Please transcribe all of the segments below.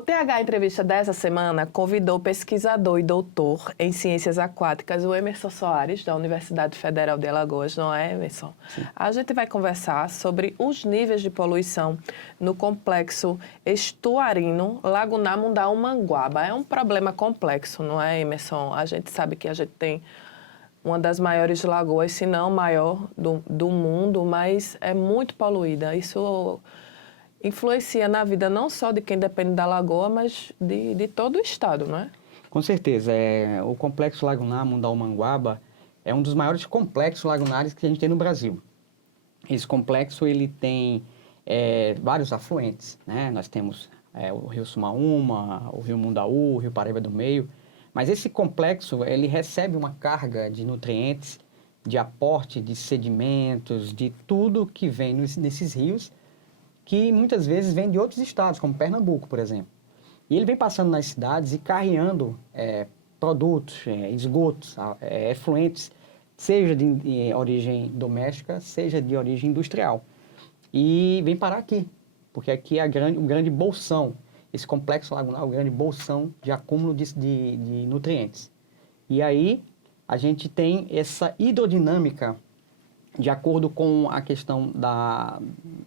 O TH Entrevista dessa semana convidou o pesquisador e doutor em ciências aquáticas, o Emerson Soares, da Universidade Federal de Alagoas, não é, Emerson? Sim. A gente vai conversar sobre os níveis de poluição no complexo estuarino Lagunar Mundaú Manguaba. É um problema complexo, não é, Emerson? A gente sabe que a gente tem uma das maiores lagoas, se não maior do mundo, mas é muito poluída. Isso influencia na vida não só de quem depende da lagoa, mas de todo o estado, não é? Com certeza. O Complexo Lagunar Mundaú Manguaba é um dos maiores complexos lagunares que a gente tem no Brasil. Esse complexo ele tem vários afluentes, né? Nós temos o Rio Sumaúma, o Rio Mundaú, o Rio Paraíba do Meio, mas esse complexo ele recebe uma carga de nutrientes, de aporte de sedimentos, de tudo que vem nesses rios, que muitas vezes vem de outros estados, como Pernambuco, por exemplo. E ele vem passando nas cidades e carreando produtos, esgotos, efluentes, seja de origem doméstica, seja de origem industrial. E vem parar aqui, porque aqui é um grande bolsão, esse complexo lagunar é um grande bolsão de acúmulo de nutrientes. E aí a gente tem essa hidrodinâmica, de acordo com a questão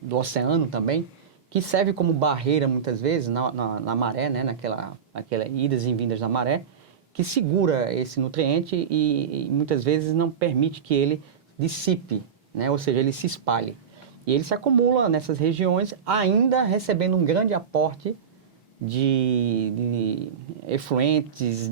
do oceano também, que serve como barreira muitas vezes na maré, né? naquela idas e vindas da maré, que segura esse nutriente e muitas vezes não permite que ele dissipe, né? Ou seja, ele se espalhe. E ele se acumula nessas regiões, ainda recebendo um grande aporte de efluentes,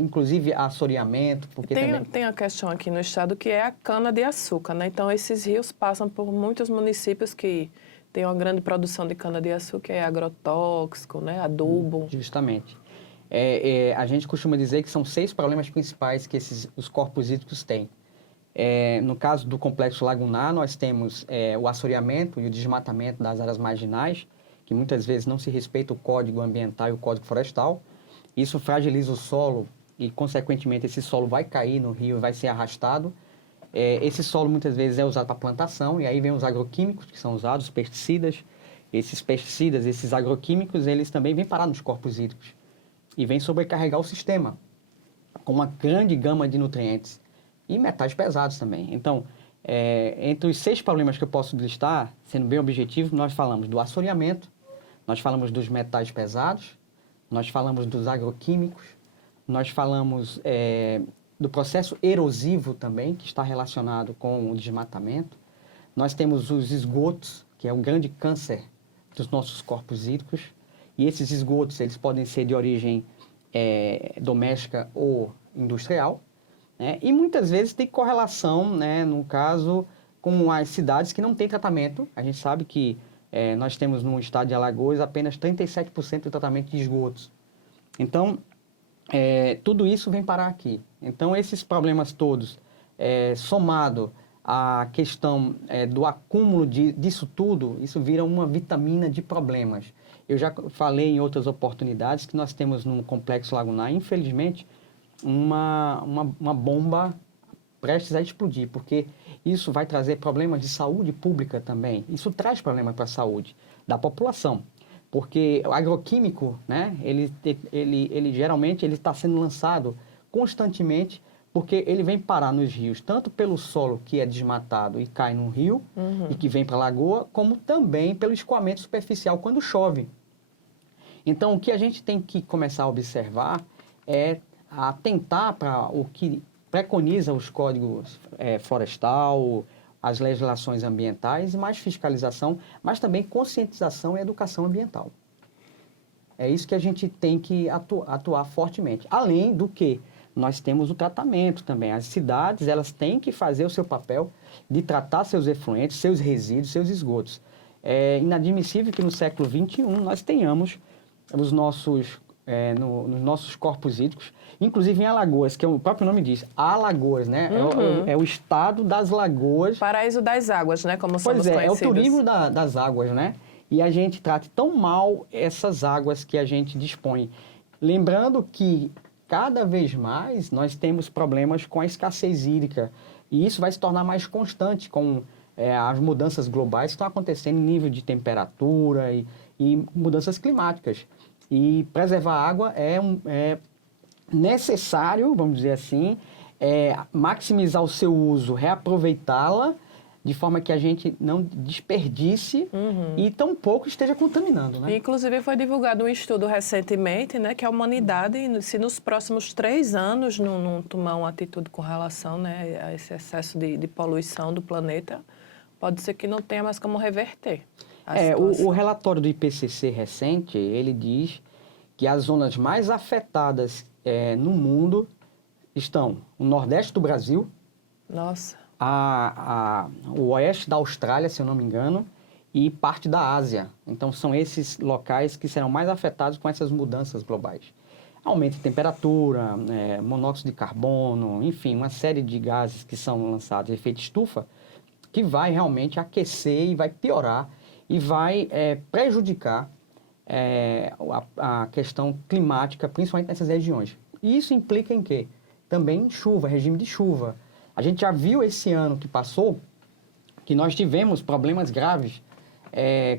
inclusive assoreamento. Porque tem a questão aqui no estado que é a cana-de-açúcar, né? Então, esses rios passam por muitos municípios que têm uma grande produção de cana-de-açúcar, é agrotóxico, né? Adubo. Justamente. A gente costuma dizer que são 6 problemas principais que os corpos hídricos têm. No caso do complexo lagunar, nós temos o assoreamento e o desmatamento das áreas marginais, que muitas vezes não se respeita o Código Ambiental e o Código Florestal. Isso fragiliza o solo e, consequentemente, esse solo vai cair no rio e vai ser arrastado. Esse solo, muitas vezes, é usado para plantação, e aí vem os agroquímicos que são usados, os pesticidas. Esses pesticidas, esses agroquímicos, eles também vêm parar nos corpos hídricos e vêm sobrecarregar o sistema com uma grande gama de nutrientes e metais pesados também. Então, entre os 6 problemas que eu posso listar, sendo bem objetivo, nós falamos do assoreamento, nós falamos dos metais pesados, nós falamos dos agroquímicos, nós falamos do processo erosivo também, que está relacionado com o desmatamento. Nós temos os esgotos, que é um grande câncer dos nossos corpos hídricos. E esses esgotos, eles podem ser de origem doméstica ou industrial. Né? E muitas vezes tem correlação, né, no caso, com as cidades que não têm tratamento. A gente sabe que nós temos no estado de Alagoas apenas 37% de tratamento de esgotos. Então, tudo isso vem parar aqui. Então, esses problemas todos, somado à questão do acúmulo disso tudo, isso vira uma vitamina de problemas. Eu já falei em outras oportunidades que nós temos no Complexo Lagunar, infelizmente, uma bomba prestes a explodir, porque isso vai trazer problemas de saúde pública também. Isso traz problemas para a saúde da população, porque o agroquímico, né, ele geralmente está sendo lançado constantemente, porque ele vem parar nos rios, tanto pelo solo que é desmatado e cai no rio, e que vem para a lagoa, como também pelo escoamento superficial quando chove. Então, o que a gente tem que começar a observar é atentar para o que preconiza os códigos florestal, as legislações ambientais, mais fiscalização, mas também conscientização e educação ambiental. É isso que a gente tem que atuar fortemente. Além do que nós temos o tratamento também. As cidades, elas têm que fazer o seu papel de tratar seus efluentes, seus resíduos, seus esgotos. É inadmissível que no século XXI nós tenhamos nos nossos corpos hídricos, inclusive em Alagoas, que o próprio nome diz, Alagoas, né? É o estado das lagoas. Paraíso das águas, né? Como somos conhecidos. Pois é o turismo das águas, né? E a gente trata tão mal essas águas que a gente dispõe. Lembrando que cada vez mais nós temos problemas com a escassez hídrica. E isso vai se tornar mais constante com as mudanças globais que estão acontecendo em nível de temperatura e mudanças climáticas. E preservar a água é necessário, vamos dizer assim, maximizar o seu uso, reaproveitá-la, de forma que a gente não desperdice e tampouco esteja contaminando, né? Inclusive, foi divulgado um estudo recentemente, né, que a humanidade, se nos próximos 3 anos não tomar uma atitude com relação, né, a esse excesso de poluição do planeta, pode ser que não tenha mais como reverter a situação. O relatório do IPCC recente, ele diz que as zonas mais afetadas no mundo estão o Nordeste do Brasil, Nossa. o Oeste da Austrália, se eu não me engano, e parte da Ásia. Então, são esses locais que serão mais afetados com essas mudanças globais. Aumento de temperatura, monóxido de carbono, enfim, uma série de gases que são lançados, efeito estufa, que vai realmente aquecer e vai piorar e vai prejudicar a questão climática, principalmente nessas regiões. E isso implica em quê? Também chuva, regime de chuva. A gente já viu esse ano que passou que nós tivemos problemas graves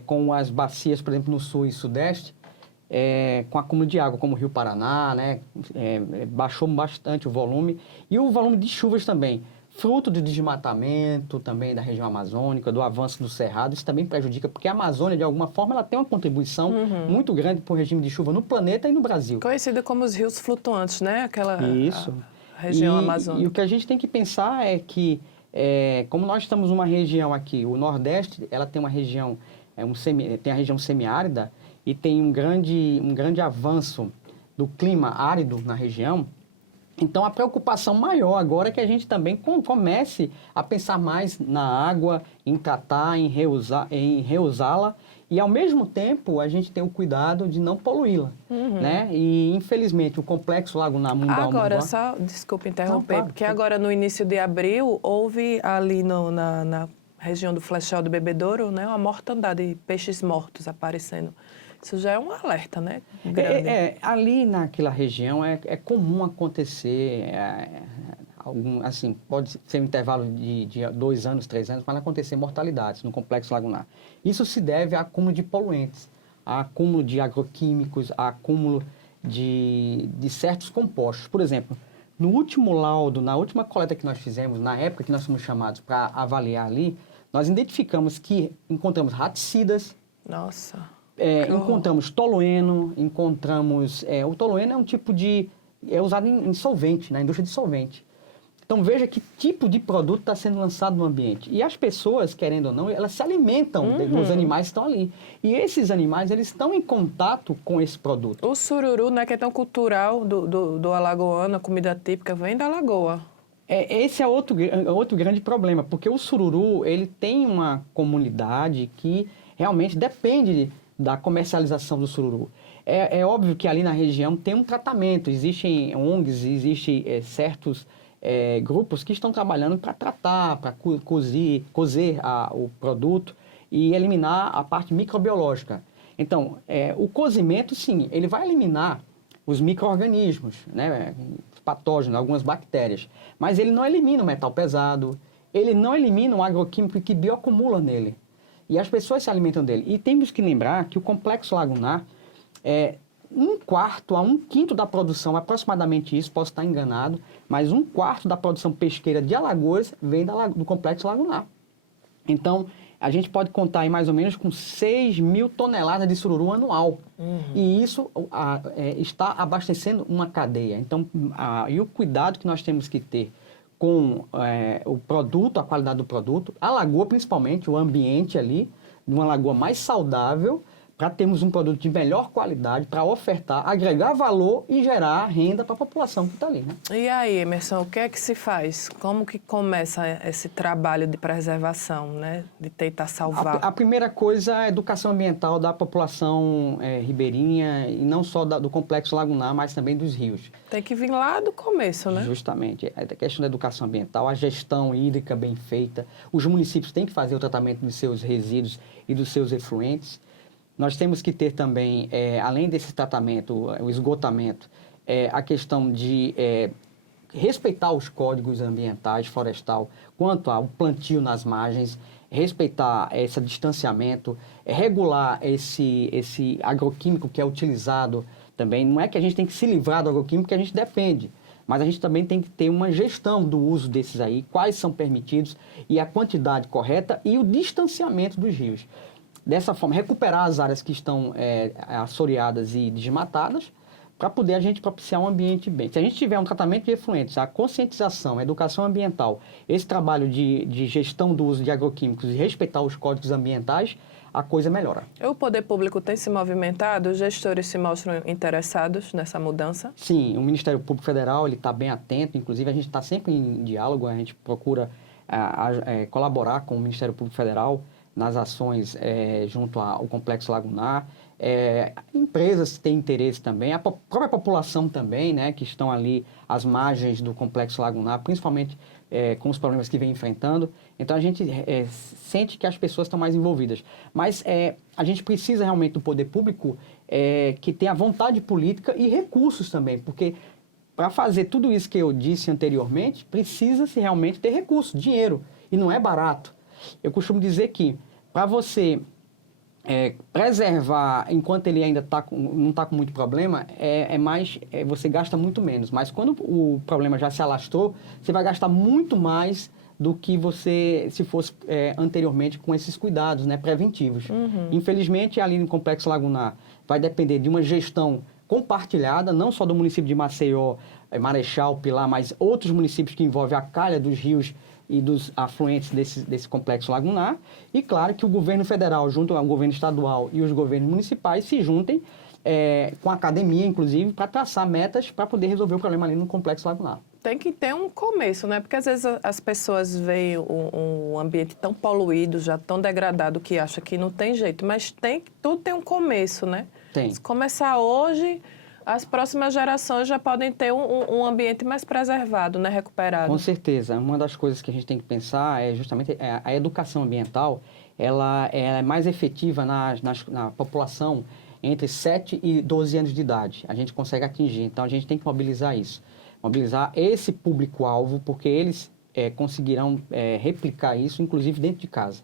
com as bacias, por exemplo, no sul e sudeste, com acúmulo de água, como o Rio Paraná, né? Baixou bastante o volume. E o volume de chuvas também, fruto do desmatamento também da região amazônica, do avanço do cerrado, isso também prejudica, porque a Amazônia, de alguma forma, ela tem uma contribuição muito grande para o regime de chuva no planeta e no Brasil. Conhecida como os rios flutuantes, né? Isso. A região amazônica. E o que a gente tem que pensar é que, como nós estamos numa região aqui, o Nordeste, ela tem uma região, tem a região semiárida e tem um grande avanço do clima árido na região. Então, a preocupação maior agora é que a gente também comece a pensar mais na água, em tratar, em reusá-la e, ao mesmo tempo, a gente tem o cuidado de não poluí-la, né? E, infelizmente, o Complexo Lagunar Mundaú Agora, só, desculpa interromper, claro, porque agora, no início de abril, houve ali na região do Flechal do Bebedouro, né, uma mortandade de peixes mortos aparecendo. Isso já é um alerta, né? Grande. Ali naquela região é comum acontecer, assim, pode ser um intervalo de 2 anos, 3 anos, mas acontecer mortalidades no Complexo Lagunar. Isso se deve a acúmulo de poluentes, a acúmulo de agroquímicos, a acúmulo de certos compostos. Por exemplo, no último laudo, na última coleta que nós fizemos, na época que nós fomos chamados para avaliar ali, nós identificamos que encontramos raticidas. Nossa. Encontramos tolueno, o tolueno é um tipo é usado em solvente, na indústria de solvente. Então veja que tipo de produto está sendo lançado no ambiente. E as pessoas, querendo ou não, elas se alimentam dos animais que estão ali. E esses animais, eles estão em contato com esse produto. O sururu, né, que é tão cultural do alagoano, a comida típica, vem da lagoa. Esse é outro grande problema, porque o sururu, ele tem uma comunidade que realmente depende da comercialização do sururu. É óbvio que ali na região tem um tratamento, existem ONGs, existem certos grupos que estão trabalhando para tratar, para cozer o produto e eliminar a parte microbiológica. Então, o cozimento, sim, ele vai eliminar os micro-organismos, né, patógenos, algumas bactérias, mas ele não elimina o metal pesado, ele não elimina o agroquímico que bioacumula nele. E as pessoas se alimentam dele. E temos que lembrar que o Complexo Lagunar 1/4 a 1/5 da produção, aproximadamente isso, posso estar enganado, mas 1/4 da produção pesqueira de Alagoas vem do Complexo Lagunar. Então, a gente pode contar aí mais ou menos com 6.000 toneladas de sururu anual. E isso está abastecendo uma cadeia. Então, e o cuidado que nós temos que ter com o produto, a qualidade do produto, a lagoa principalmente, o ambiente ali, uma lagoa mais saudável, para termos um produto de melhor qualidade, para ofertar, agregar valor e gerar renda para a população que está ali, né? E aí, Emerson, o que é que se faz? Como que começa esse trabalho de preservação, né? De tentar salvar? A primeira coisa é a educação ambiental da população ribeirinha, e não só do Complexo Lagunar, mas também dos rios. Tem que vir lá do começo, né? Justamente. A questão da educação ambiental, a gestão hídrica bem feita. Os municípios têm que fazer o tratamento dos seus resíduos e dos seus efluentes. Nós temos que ter também, além desse tratamento, o esgotamento, a questão de respeitar os códigos ambientais, florestal, quanto ao plantio nas margens, respeitar esse distanciamento, regular esse agroquímico que é utilizado também. Não é que a gente tem que se livrar do agroquímico, que a gente defende, mas a gente também tem que ter uma gestão do uso desses aí, quais são permitidos e a quantidade correta e o distanciamento dos rios. Dessa forma, recuperar as áreas que estão assoreadas e desmatadas, para poder a gente propiciar um ambiente bem. Se a gente tiver um tratamento de efluentes, a conscientização, a educação ambiental, esse trabalho de gestão do uso de agroquímicos e respeitar os códigos ambientais, a coisa melhora. O poder público tem se movimentado? Os gestores se mostram interessados nessa mudança? Sim, o Ministério Público Federal está bem atento, inclusive a gente está sempre em diálogo, a gente procura colaborar com o Ministério Público Federal nas ações junto ao Complexo Lagunar. Empresas têm interesse também, a própria população também, né, que estão ali às margens do Complexo Lagunar, principalmente com os problemas que vem enfrentando. Então, a gente sente que as pessoas estão mais envolvidas. Mas a gente precisa realmente do poder público que tenha vontade política e recursos também, porque para fazer tudo isso que eu disse anteriormente, precisa-se realmente ter recursos, dinheiro, e não é barato. Eu costumo dizer que para você preservar enquanto ele ainda não está com muito problema, você gasta muito menos. Mas quando o problema já se alastrou, você vai gastar muito mais do que se fosse anteriormente com esses cuidados, né, preventivos. Uhum. Infelizmente, ali no Complexo Lagunar, vai depender de uma gestão compartilhada, não só do município de Maceió, Marechal, Pilar, mas outros municípios que envolvem a calha dos rios e dos afluentes desse complexo lagunar. E claro que o governo federal, junto ao governo estadual e os governos municipais, se juntem com a academia, inclusive, para traçar metas para poder resolver o problema ali no complexo lagunar. Tem que ter um começo, né? Porque às vezes as pessoas veem um ambiente tão poluído, já tão degradado, que acha que não tem jeito. Mas tudo tem um começo, né? Tem. Se começar hoje, as próximas gerações já podem ter um ambiente mais preservado, né? Recuperado. Com certeza. Uma das coisas que a gente tem que pensar é justamente a educação ambiental. Ela é mais efetiva na população entre 7 e 12 anos de idade. A gente consegue atingir. Então, a gente tem que mobilizar isso. Mobilizar esse público-alvo, porque eles conseguirão replicar isso, inclusive dentro de casa.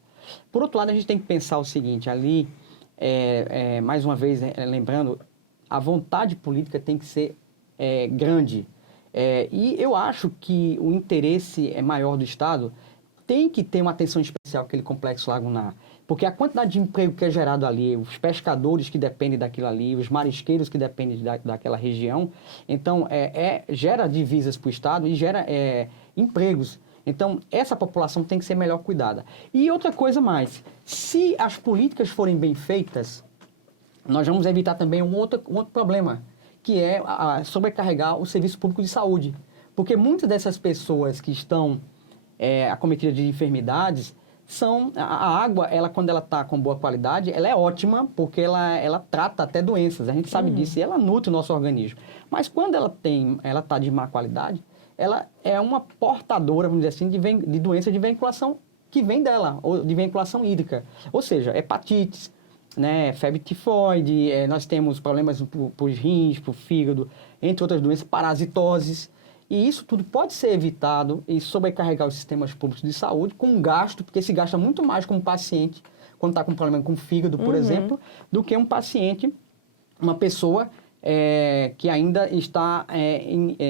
Por outro lado, a gente tem que pensar o seguinte, ali, mais uma vez, lembrando, a vontade política tem que ser grande. E eu acho que o interesse maior do Estado tem que ter uma atenção especial àquele complexo lagunar. Porque a quantidade de emprego que é gerado ali, os pescadores que dependem daquilo ali, os marisqueiros que dependem daquela região, então gera divisas para o Estado e gera empregos. Então, essa população tem que ser melhor cuidada. E outra coisa mais, se as políticas forem bem feitas, nós vamos evitar também um outro problema, que é sobrecarregar o serviço público de saúde. Porque muitas dessas pessoas que estão acometidas de enfermidades, a água, quando ela está com boa qualidade, ela é ótima, porque ela trata até doenças, a gente sabe disso, e ela nutre o nosso organismo. Mas quando ela está de má qualidade, ela é uma portadora, vamos dizer assim, de doença de veiculação que vem dela, ou de veiculação hídrica. Ou seja, hepatites, né, febre tifoide, nós temos problemas para os rins, para o fígado, entre outras doenças, parasitoses. E isso tudo pode ser evitado e sobrecarregar os sistemas públicos de saúde com um gasto, porque se gasta muito mais com um paciente, quando está com problema com o fígado, por exemplo, do que um paciente, uma pessoa que ainda está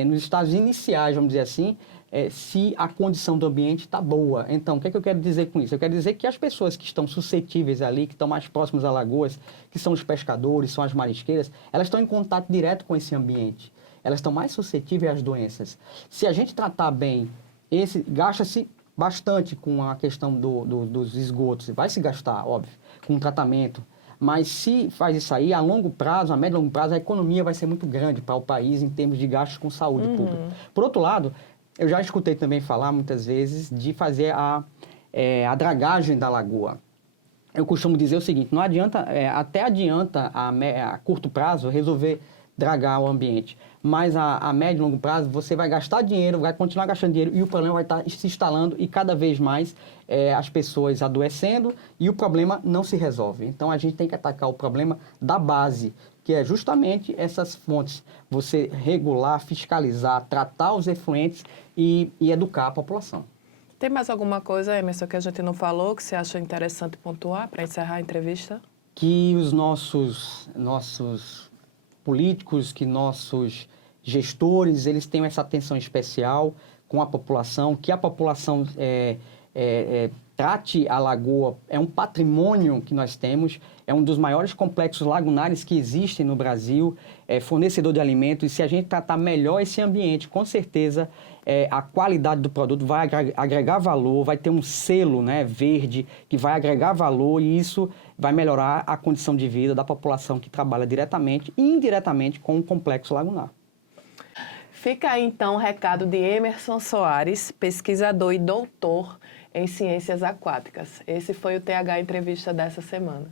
nos estágios iniciais, vamos dizer assim, se a condição do ambiente está boa. Então, o que é que eu quero dizer com isso? Eu quero dizer que as pessoas que estão suscetíveis ali, que estão mais próximas a lagoas, que são os pescadores, são as marisqueiras, elas estão em contato direto com esse ambiente. Elas estão mais suscetíveis às doenças. Se a gente tratar bem, gasta-se bastante com a questão dos esgotos. Vai se gastar, óbvio, com o tratamento. Mas se faz isso aí, a longo prazo, a médio e longo prazo, a economia vai ser muito grande para o país em termos de gastos com saúde pública. Por outro lado, eu já escutei também falar muitas vezes de fazer a dragagem da lagoa. Eu costumo dizer o seguinte, não adianta, até adianta a curto prazo resolver dragar o ambiente, mas a médio e longo prazo você vai gastar dinheiro, vai continuar gastando dinheiro e o problema vai estar se instalando e cada vez mais as pessoas adoecendo e o problema não se resolve. Então a gente tem que atacar o problema da base, que é justamente essas fontes, você regular, fiscalizar, tratar os efluentes e educar a população. Tem mais alguma coisa, Emerson, que a gente não falou, que você acha interessante pontuar para encerrar a entrevista? Que os nossos políticos, que nossos gestores, eles tenham essa atenção especial com a população, que a população trate a lagoa, é um patrimônio que nós temos, é um dos maiores complexos lagunares que existem no Brasil, é fornecedor de alimentos, e se a gente tratar melhor esse ambiente, com certeza a qualidade do produto vai agregar valor, vai ter um selo, né, verde que vai agregar valor, e isso vai melhorar a condição de vida da população que trabalha diretamente e indiretamente com o complexo lagunar. Fica aí, então, o recado de Emerson Soares, pesquisador e doutor em ciências aquáticas. Esse foi o TH Entrevista dessa semana.